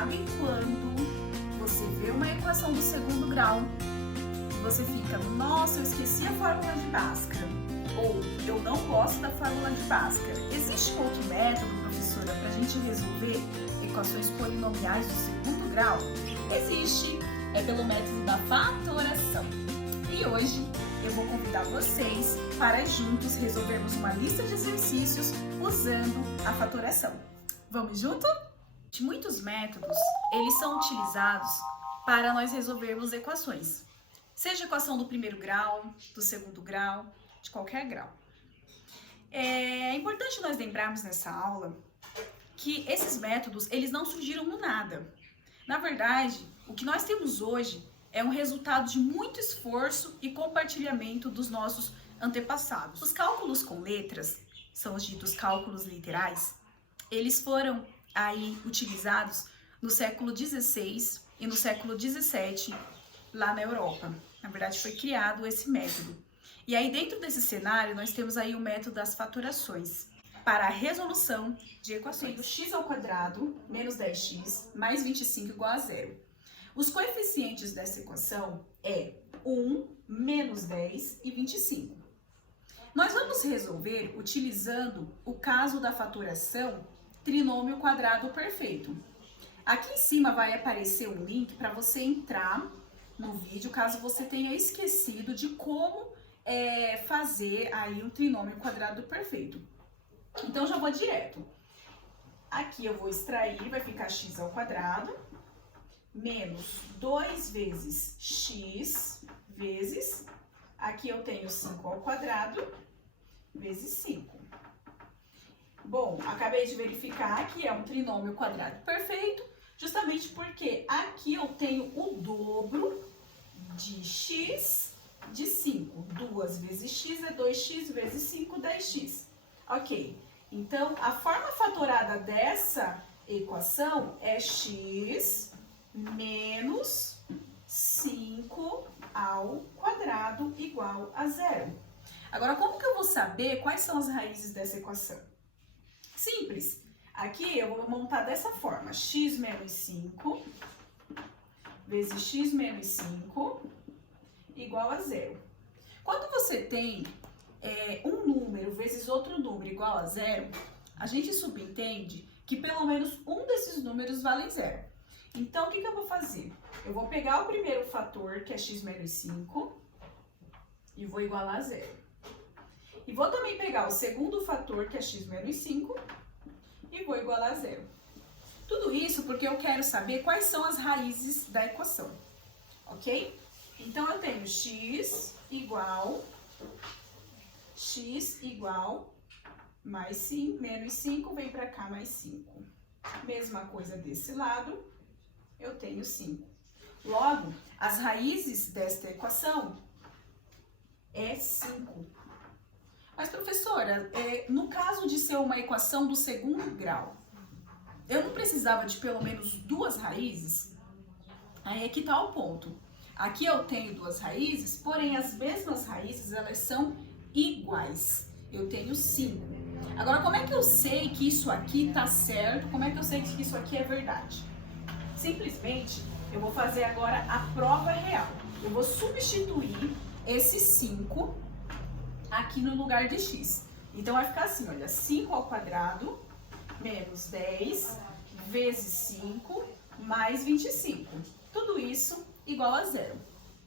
Sabe quando você vê uma equação do segundo grau e você fica, nossa, eu esqueci a fórmula de Bhaskara, ou eu não gosto da fórmula de Bhaskara. Existe outro método, professora, para a gente resolver equações polinomiais do segundo grau? Existe, é pelo método da fatoração. E hoje eu vou convidar vocês para juntos resolvermos uma lista de exercícios usando a fatoração. Vamos junto? Muitos métodos, eles são utilizados para nós resolvermos equações. Seja equação do primeiro grau, do segundo grau, de qualquer grau. É importante nós lembrarmos nessa aula que esses métodos, eles não surgiram do nada. Na verdade, o que nós temos hoje é um resultado de muito esforço e compartilhamento dos nossos antepassados. Os cálculos com letras, são os ditos cálculos literais, eles foram aí utilizados no século XVI e no século XVII lá na Europa. Na verdade, foi criado esse método. E aí, dentro desse cenário, nós temos aí o método das fatorações para a resolução de equações. O x ao quadrado menos 10x mais 25 igual a zero. Os coeficientes dessa equação é 1, menos 10 e 25. Nós vamos resolver utilizando o caso da fatoração trinômio quadrado perfeito. Aqui em cima vai aparecer um link para você entrar no vídeo, caso você tenha esquecido de como fazer aí um trinômio quadrado perfeito. Então, já vou direto. Aqui eu vou extrair, vai ficar x ao quadrado, menos 2 vezes x, vezes, aqui eu tenho 5 ao quadrado, vezes 5. Bom, acabei de verificar que é um trinômio quadrado perfeito, justamente porque aqui eu tenho o dobro de x de 5. 2 vezes x é 2x vezes 5, 10x. Ok, então a forma fatorada dessa equação é x menos 5 ao quadrado igual a zero. Agora, como que eu vou saber quais são as raízes dessa equação? Simples. Aqui eu vou montar dessa forma, x menos 5 vezes x menos 5 igual a zero. Quando você tem um número vezes outro número igual a zero, a gente subentende que pelo menos um desses números vale zero. Então, o que eu vou fazer? Eu vou pegar o primeiro fator, que é x menos 5, e vou igualar a zero. E vou também pegar o segundo fator, que é x menos 5, e vou igualar a zero. Tudo isso porque eu quero saber quais são as raízes da equação, ok? Então, eu tenho x igual mais 5, menos 5, vem para cá mais 5. Mesma coisa desse lado, eu tenho 5. Logo, as raízes desta equação é 5. Mas, professora, no caso de ser uma equação do segundo grau, eu não precisava de pelo menos duas raízes? Aí é que tá o ponto. Aqui eu tenho duas raízes, porém as mesmas raízes, elas são iguais. Eu tenho 5. Agora, como é que eu sei que isso aqui tá certo? Como é que eu sei que isso aqui é verdade? Simplesmente, eu vou fazer agora a prova real. Eu vou substituir esse 5 aqui no lugar de x. Então, vai ficar assim, olha, 5 ao quadrado menos 10 vezes 5 mais 25. Tudo isso igual a zero.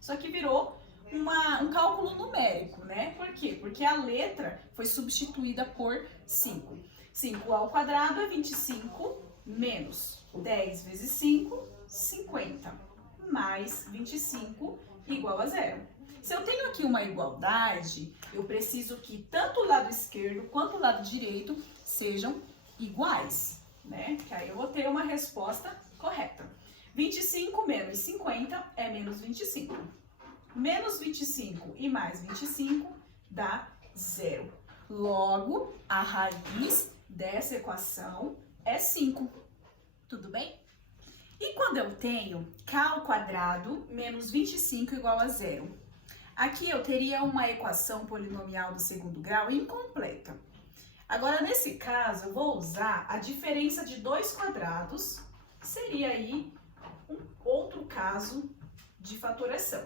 Isso aqui virou um cálculo numérico, né? Por quê? Porque a letra foi substituída por 5. 5 ao quadrado é 25 menos 10 vezes 5, 50, mais 25 igual a zero. Se eu tenho aqui uma igualdade, eu preciso que tanto o lado esquerdo quanto o lado direito sejam iguais, né? Que aí eu vou ter uma resposta correta. 25 menos 50 é menos 25. Menos 25 e mais 25 dá zero. Logo, a raiz dessa equação é 5. Tudo bem? E quando eu tenho k ao quadrado menos 25 igual a zero? Aqui eu teria uma equação polinomial do segundo grau incompleta. Agora, nesse caso, eu vou usar a diferença de dois quadrados seria aí um outro caso de fatoração.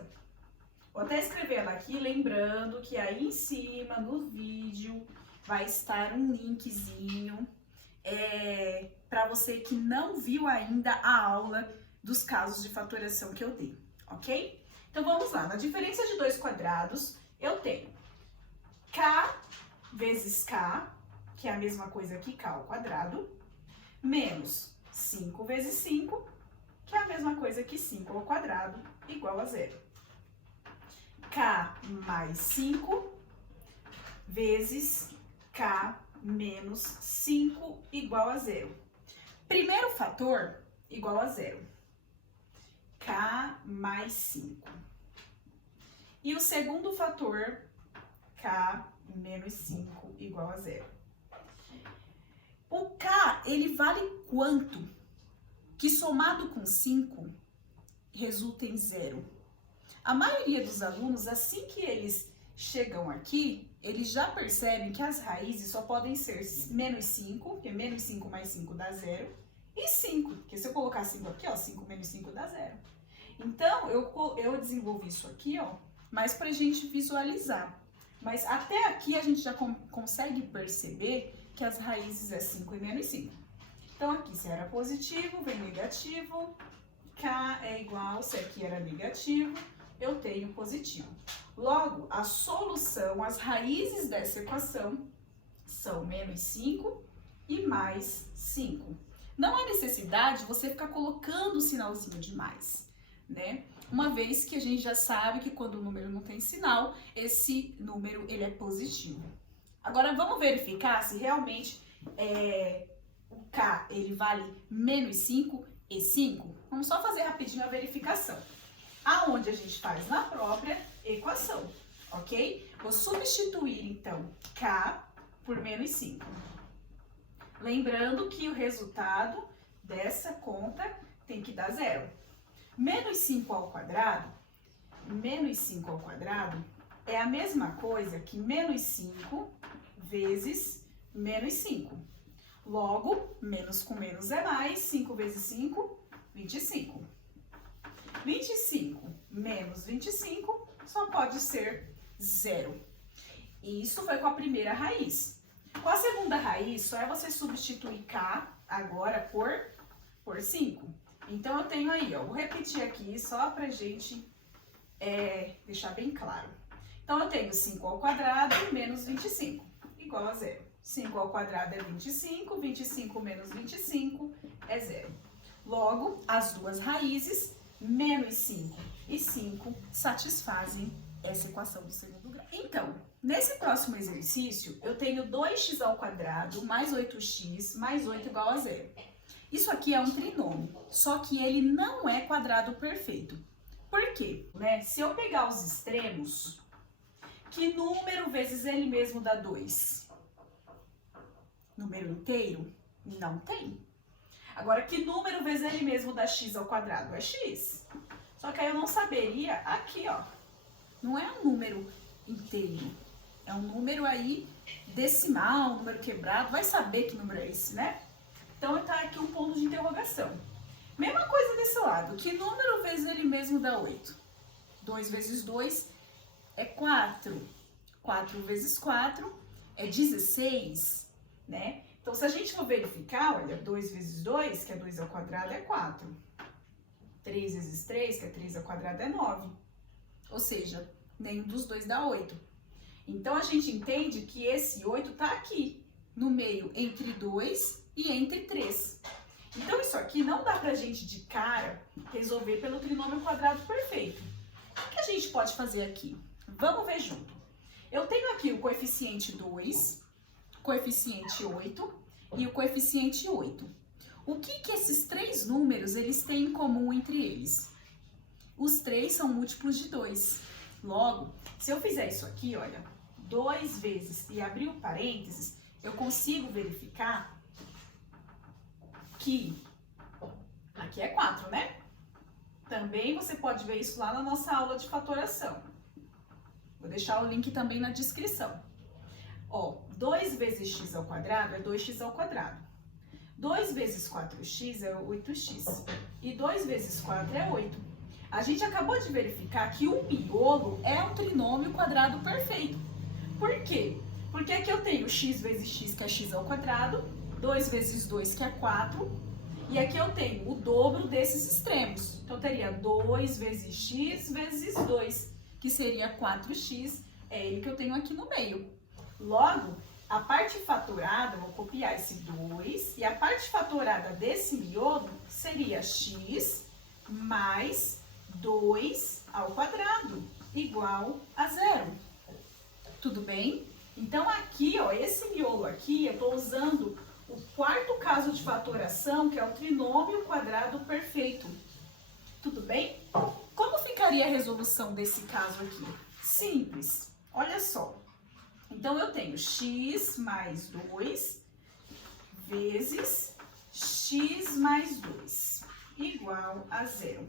Vou até escrever ela aqui, lembrando que aí em cima no vídeo vai estar um linkzinho para você que não viu ainda a aula dos casos de fatoração que eu dei, ok? Então vamos lá, na diferença de dois quadrados, eu tenho k vezes k, que é a mesma coisa que k ao quadrado, menos 5 vezes 5, que é a mesma coisa que 5 ao quadrado, igual a zero. K mais 5 vezes k menos 5 igual a zero. Primeiro fator igual a zero. K mais 5. E o segundo fator, k menos 5 igual a zero. O k, ele vale quanto? Que somado com 5 resulta em zero. A maioria dos alunos, assim que eles chegam aqui, eles já percebem que as raízes só podem ser menos 5, porque menos 5 mais 5 dá zero, e 5, porque se eu colocar 5 aqui, ó, 5 menos 5 dá zero. Então, eu desenvolvi isso aqui, ó, mais pra gente visualizar. Mas até aqui a gente já consegue perceber que as raízes é 5 e menos 5. Então, aqui se era positivo, vem negativo, k é igual, se aqui era negativo, eu tenho positivo. Logo, a solução, as raízes dessa equação são menos 5 e mais 5. Não há necessidade de você ficar colocando o sinalzinho de mais, né? Uma vez que a gente já sabe que quando o número não tem sinal, esse número ele é positivo. Agora vamos verificar se realmente o k ele vale menos 5 e 5. Vamos só fazer rapidinho a verificação. Aonde a gente faz na própria equação, ok? Vou substituir então k por menos 5. Lembrando que o resultado dessa conta tem que dar zero. Menos 5 ao quadrado é a mesma coisa que menos 5 vezes menos 5. Logo, menos com menos é mais, 5 vezes 5, 25. 25 menos 25 só pode ser zero. Isso foi com a primeira raiz. Com a segunda raiz, só é você substituir k agora por 5. Então, eu tenho aí, ó, vou repetir aqui só pra gente deixar bem claro. Então, eu tenho 5 ao quadrado menos 25, igual a zero. 5 ao quadrado é 25, 25 menos 25 é zero. Logo, as duas raízes, menos 5 e 5, satisfazem essa equação do segundo grau. Então, nesse próximo exercício, eu tenho 2x ao quadrado mais 8x mais 8 igual a zero. Isso aqui é um trinômio, só que ele não é quadrado perfeito. Por quê? Se eu pegar os extremos, que número vezes ele mesmo dá 2? Número inteiro? Não tem. Agora, que número vezes ele mesmo dá x ao quadrado? É x. Só que aí eu não saberia aqui, ó. Não é um número inteiro. É um número aí decimal, um número quebrado. Vai saber que número é esse, né? Então, tá aqui um ponto de interrogação. Mesma coisa desse lado. Que número vezes ele mesmo dá 8? 2 vezes 2 é 4. 4 vezes 4 é 16, né? Então, se a gente for verificar, olha, 2 vezes 2, que é 2 ao quadrado, é 4. 3 vezes 3, que é 3 ao quadrado, é 9. Ou seja, nenhum dos dois dá 8. Então, a gente entende que esse 8 tá aqui, no meio, entre 2 e entre 3. Então, isso aqui não dá pra gente, de cara, resolver pelo trinômio quadrado perfeito. O que a gente pode fazer aqui? Vamos ver junto. Eu tenho aqui o coeficiente 2, coeficiente 8 e o coeficiente 8. O que esses três números eles têm em comum entre eles? Os três são múltiplos de 2. Logo, se eu fizer isso aqui, olha, 2 vezes e abrir o parênteses, eu consigo verificar que aqui é 4, né? Também você pode ver isso lá na nossa aula de fatoração. Vou deixar o link também na descrição. Ó, 2 vezes x ao quadrado é 2x ao quadrado. 2 vezes 4x é 8x. E 2 vezes 4 é 8. A gente acabou de verificar que o miolo é um trinômio quadrado perfeito. Por quê? Porque aqui eu tenho x vezes x, que é x ao quadrado, 2 vezes 2, que é 4, e aqui eu tenho o dobro desses extremos. Então, eu teria 2 vezes x vezes 2, que seria 4x, é ele que eu tenho aqui no meio. Logo, a parte fatorada, vou copiar esse 2, e a parte fatorada desse miolo seria x mais 2 ao quadrado, igual a 0. Tudo bem? Então, aqui, ó, esse miolo aqui, eu estou usando o quarto caso de fatoração, que é o trinômio quadrado perfeito. Tudo bem? Como ficaria a resolução desse caso aqui? Simples. Olha só. Então, eu tenho x mais 2 vezes x mais 2, igual a 0.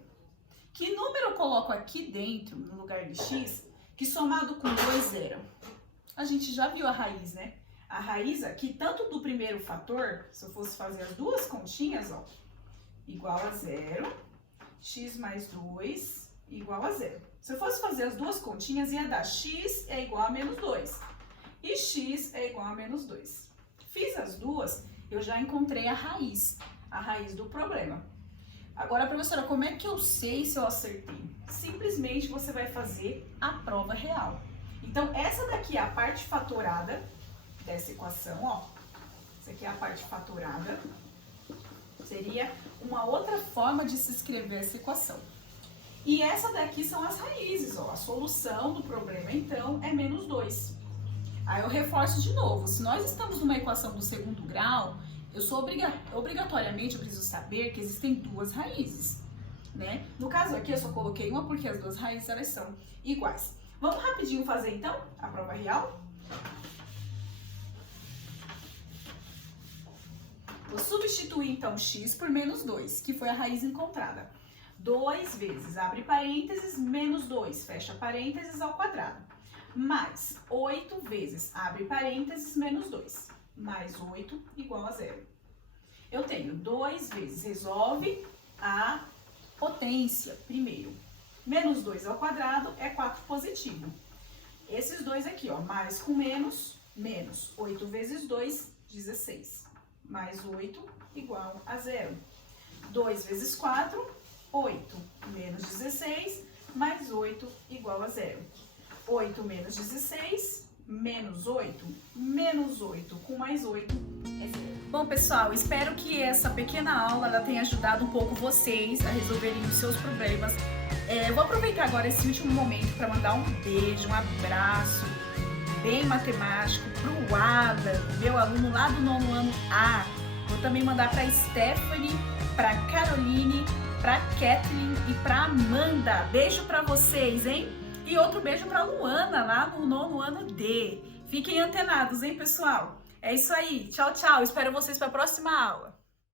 Que número eu coloco aqui dentro, no lugar de x, que somado com 2 era? A gente já viu a raiz, né? A raiz aqui, tanto do primeiro fator, se eu fosse fazer as duas continhas, ó, igual a 0, x mais 2 igual a 0. Se eu fosse fazer as duas continhas, ia dar x é igual a menos 2 e x é igual a menos 2. Fiz as duas, eu já encontrei a raiz do problema. Agora, professora, como é que eu sei se eu acertei? Simplesmente você vai fazer a prova real. Então, essa daqui é a parte fatorada dessa equação, ó. Essa aqui é a parte fatorada. Seria uma outra forma de se escrever essa equação. E essa daqui são as raízes, ó. A solução do problema, então, é menos 2. Aí eu reforço de novo. Se nós estamos numa equação do segundo grau, eu sou obrigatoriamente, eu preciso saber que existem duas raízes, né? No caso aqui, eu só coloquei uma porque as duas raízes, elas são iguais. Vamos rapidinho fazer, então, a prova real? Vou substituir, então, x por menos 2, que foi a raiz encontrada. 2 vezes, abre parênteses, menos 2, fecha parênteses ao quadrado. Mais 8 vezes, abre parênteses, menos 2. Mais 8 igual a 0. Eu tenho 2 vezes, resolve a potência primeiro. Menos 2 ao quadrado é 4 positivo. Esses dois aqui, ó, mais com menos, menos 8 vezes 2, 16. Mais 8 igual a 0. 2 vezes 4, 8. Menos 16, mais 8 igual a 0. 8 menos 16, menos 8. Menos 8 com mais 8 é 0. Bom, pessoal, espero que essa pequena aula ela tenha ajudado um pouco vocês a resolverem os seus problemas. Eu vou aproveitar agora esse último momento para mandar um beijo, um abraço bem matemático pro Alan, meu aluno lá do 9º ano A. Vou também mandar para Stephanie, para Caroline, para Kathleen e para Amanda. Beijo para vocês, hein? E outro beijo para Luana, lá no 9º ano D. Fiquem antenados, hein, pessoal? É isso aí. Tchau, tchau. Espero vocês para a próxima aula.